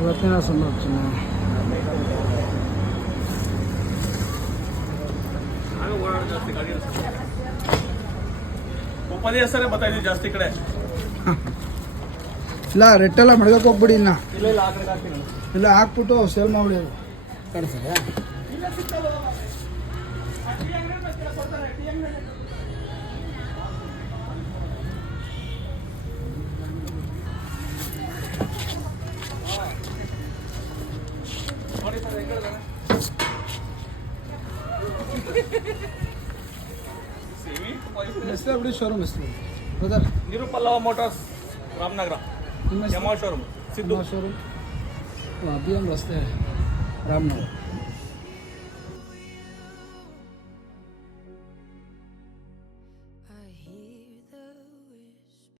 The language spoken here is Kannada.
ಇವತ್ತಿನ ಸಂದರ್ಶನ ಜಾಸ್ತಿ ಗಾಡಿ ಉಪದೇ ಹೆಸರೇ ಬರ್ತಾಯಿದ್ದೀವಿ ಜಾಸ್ತಿ ಕಡೆ. ಇಲ್ಲ ರೆಟ್ಟೆಲ್ಲ ಮಡ್ಗಕ್ಕೆ ಹೋಗ್ಬಿಡಿ ಇನ್ನ ಇಲ್ಲ ಇಲ್ಲ ಆ ಕಡೆ ಹಾಕ್ತೀನಿ. ಇಲ್ಲ ಹಾಕ್ಬಿಟ್ಟು ಸೇಲ್ ಮಾಡ್ಬಿಡಿ ಕಳಿಸಿದೆ. ನೋಡಿ ಸರ್ ಹೆಂಗೆ ಹೆಸರು ಬಿಡಿ ಶೋರೂಮ್ ಹೆಸರು ಬ್ರದರ್ ನಿರುಪಲ್ಲವ ಮೋಟಾರ್ಸ್ ರಾಮನಗರ ನಿಮ್ಮ Yamaha showroom Siddu showroom B M ರಸ್ತೆ ರಾಮನಗರ.